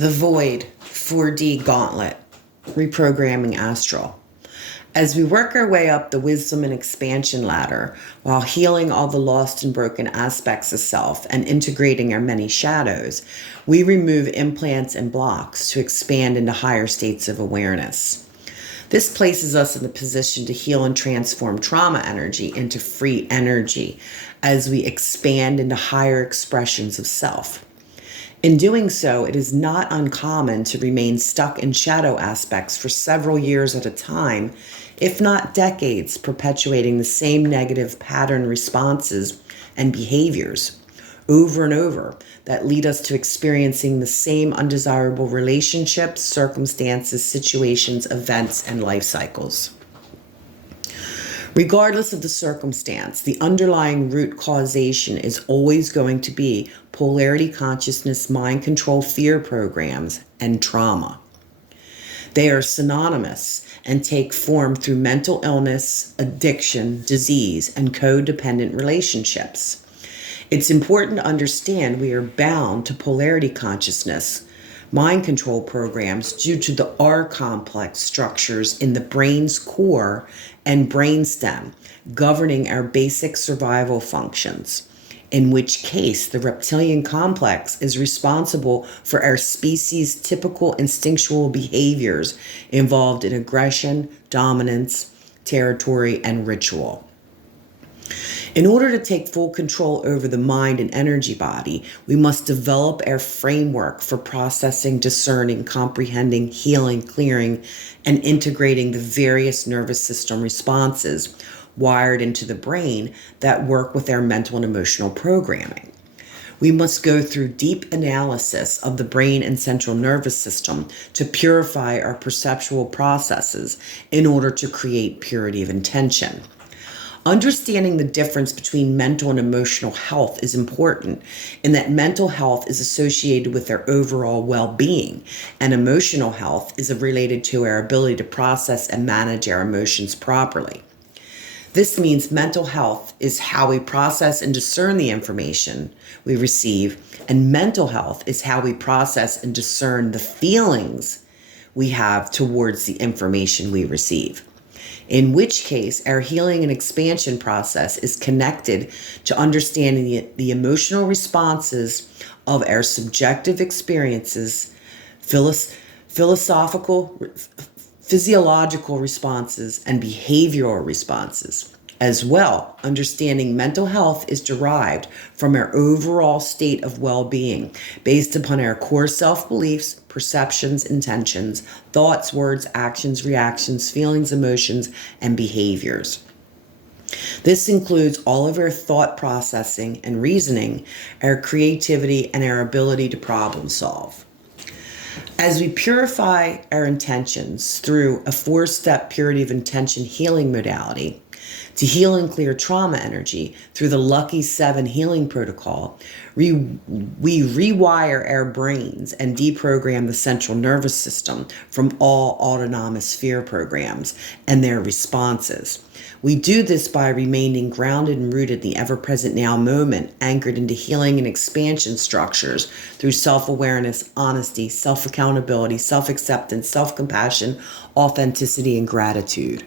The Void 4D Gauntlet, Reprogramming Astral. As we work our way up the wisdom and expansion ladder while healing all the lost and broken aspects of self and integrating our many shadows, we remove implants and blocks to expand into higher states of awareness. This places us in the position to heal and transform trauma energy into free energy as we expand into higher expressions of self. In doing so, it is not uncommon to remain stuck in shadow aspects for several years at a time, if not decades, perpetuating the same negative pattern responses and behaviors over and over that lead us to experiencing the same undesirable relationships, circumstances, situations, events, and life cycles. Regardless of the circumstance, the underlying root causation is always going to be polarity consciousness, mind control, fear programs, and trauma. They are synonymous and take form through mental illness, addiction, disease, and codependent relationships. It's important to understand we are bound to polarity consciousness, mind control programs due to the R complex structures in the brain's core and brainstem governing our basic survival functions, in which case the reptilian complex is responsible for our species' typical instinctual behaviors involved in aggression, dominance, territory, and ritual. In order to take full control over the mind and energy body, we must develop our framework for processing, discerning, comprehending, healing, clearing, and integrating the various nervous system responses wired into the brain that work with our mental and emotional programming. We must go through deep analysis of the brain and central nervous system to purify our perceptual processes in order to create purity of intention. Understanding the difference between mental and emotional health is important in that mental health is associated with our overall well-being, and emotional health is related to our ability to process and manage our emotions properly. This means mental health is how we process and discern the information we receive, and mental health is how we process and discern the feelings we have towards the information we receive. In which case, our healing and expansion process is connected to understanding the emotional responses of our subjective experiences, physiological responses, and behavioral responses. As well, understanding mental health is derived from our overall state of well-being based upon our core self-beliefs, perceptions, intentions, thoughts, words, actions, reactions, feelings, emotions, and behaviors. This includes all of our thought processing and reasoning, our creativity, and our ability to problem solve. As we purify our intentions through a 4-step purity of intention healing modality, to heal and clear trauma energy through the Lucky 7 healing protocol, we rewire our brains and deprogram the central nervous system from all autonomous fear programs and their responses. We do this by remaining grounded and rooted in the ever-present now moment, anchored into healing and expansion structures through self-awareness, honesty, self-accountability, self-acceptance, self-compassion, authenticity, and gratitude.